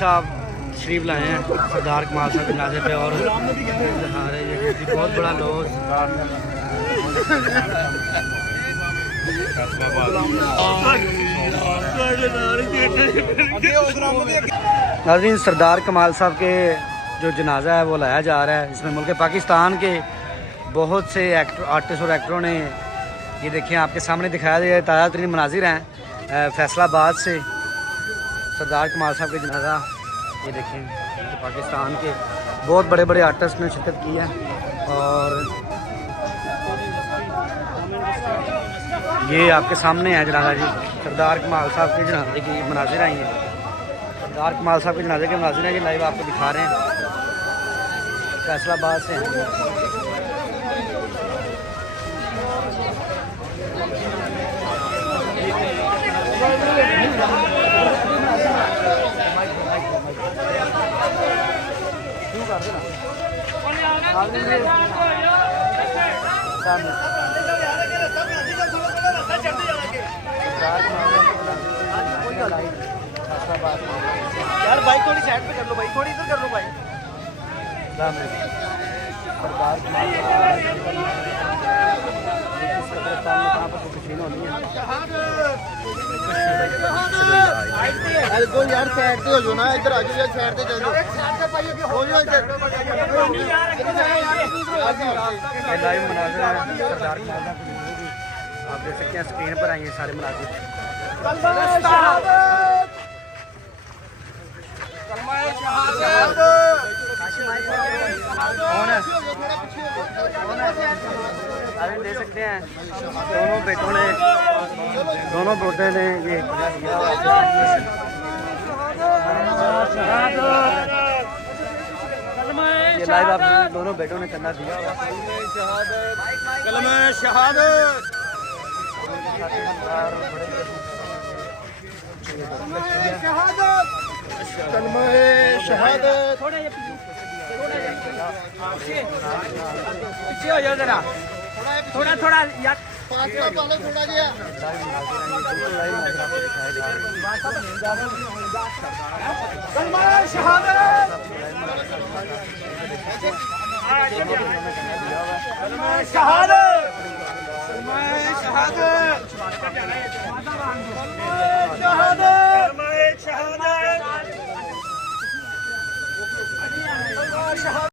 साहब तशरीफ लाए हैं सरदार कमाल साहब के जनाजे पे और दिखा रहे हैं ये बहुत बड़ा लॉज। नाज़रीन सरदार कमाल साहब के जो जनाजा है वो लाया जा रहा है, इसमें मुल्क पाकिस्तान के बहुत से आर्टिस्ट और एक्टरों ने ये देखें आपके सामने दिखाया गया ताज़ा तरीन मनाजिर हैं फैसलाबाद से सरदार कमाल साहब के जनाजा। ये देखें पाकिस्तान के बहुत बड़े बड़े आर्टिस्ट ने शिरकत की है और ये आपके सामने है जनाजा जी सरदार कमाल साहब के जनाजे की मनाजिर आई हैं। सरदार कमाल साहब के जनाजे के मनाजिर हैं, ये लाइव आपको दिखा रहे हैं फैसलाबाद से हैं। यार बाइक थोड़ी साइड पे कर लो भाई, थोड़ी इधर कर लो भाई। दो यार साइड पे हो जाओ ना, इधर आ जाओ यार, साइड पे चल जाओ, हो जाओ इधर। लाइव मनाजिर हैं सरदार कमाल साहब की, आप देख सकते हैं स्क्रीन पर आई हैं सारे मनाजिर। आप देख सकते हैं दोनों बेटों ने ये लाइव आप दोनों बेटों ने चंदा दिया हुआ। कलमा शहादत, कलमा शहादत। पीछे हो जाओ जरा, थोड़ा थोड़ा यार पासवा पालो थोड़ा जिया। कलमा शहादत, कलमा शहादत, कलमा शहादत, कलमा शहादत।